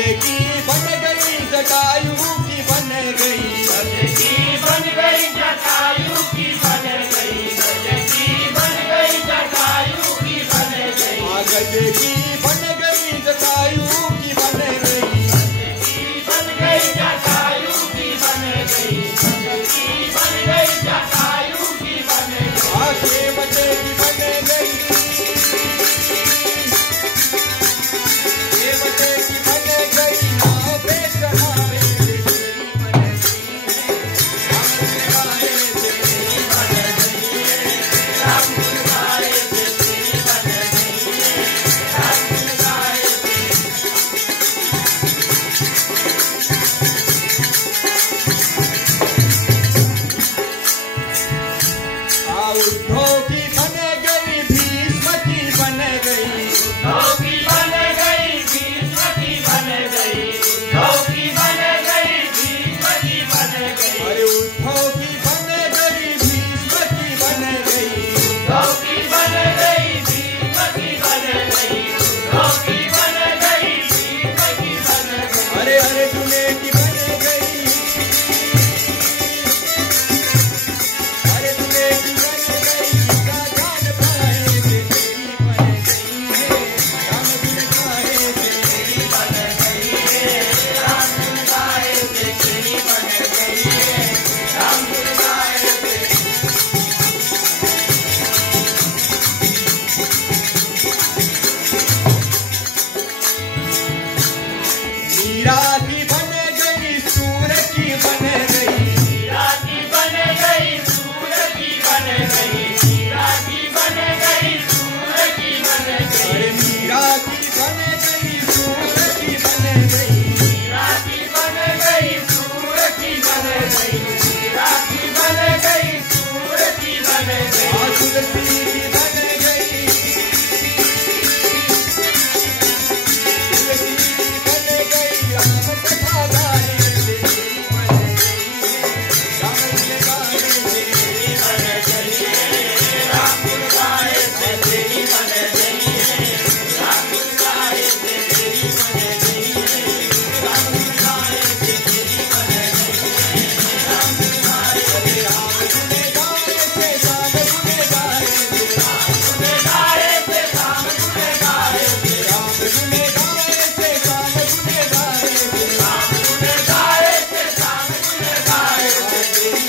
की बन गई जटायु की बन गई, गज की बन गई जटायु की बन गई, गज की बन गई जटायु की बन गई, गज की बन गई जटायु की बन गई, गज की बन गई जटायु की बन गई, गज की बन गई जटायु की बन गई, केवटे की बन गई, केवटे की बन गई, नाव पे चढ़ाए थे तेरी बन गई है, हम गाए थे तेरी बन गई है, राम गुण गाए थे तेरी बन गई है, राम गुण गाए थे। उद्धव की बन गई, भीष्म की बन गई, उद्धव की बन गई, भीष्म की बन गई, उद्धव की बन गई, भीष्म की बन गई, अरे उद्धव की बन गई, भीष्म की बन गई, उद्धव की बन गई, भीष्म की बन गई, उद्धव की बन गई, भीष्म की बन गई, अरे अर्जुन की बन गई, अर्जुन की बन गई, का जान पाए थे तेरी बन गई है, राम गुण गाए थे तेरी बन गई है, राम गुण गाए थे तेरी बन गई है, राम गुण गाए थे। मीरा की बन गई, सूर की बन गई, मीरा की बन गई, सूर की बन गई, मीरा की बन गई, सूर की बन गई, अरे मीरा की बन गई, सूर की बन गई, मीरा की बन गई, सूर की बन गई, मीरा की बन गई, सूर की बन गई, तुलसी की बन गई, तुलसी की बन गई, राम कथा गाए थे तेरी बन गई है, राम गुण गाए थे तेरी बन गई है, राम गुण गाए थे तेरी बन गई है, राम गुण गाए थे तेरी बन गई है, राम गुण गाए थे तेरी बन गई है, राम गुण गाए थे, राम गुण गाए थे, श्याम गुण गाए थे, राम गुण गाए थे, राम गुण गाए थे, राम गुण गाए थे, श्याम गुण गाए थे, राम गुण गाए थे, राम गुण गाए थे, तेरी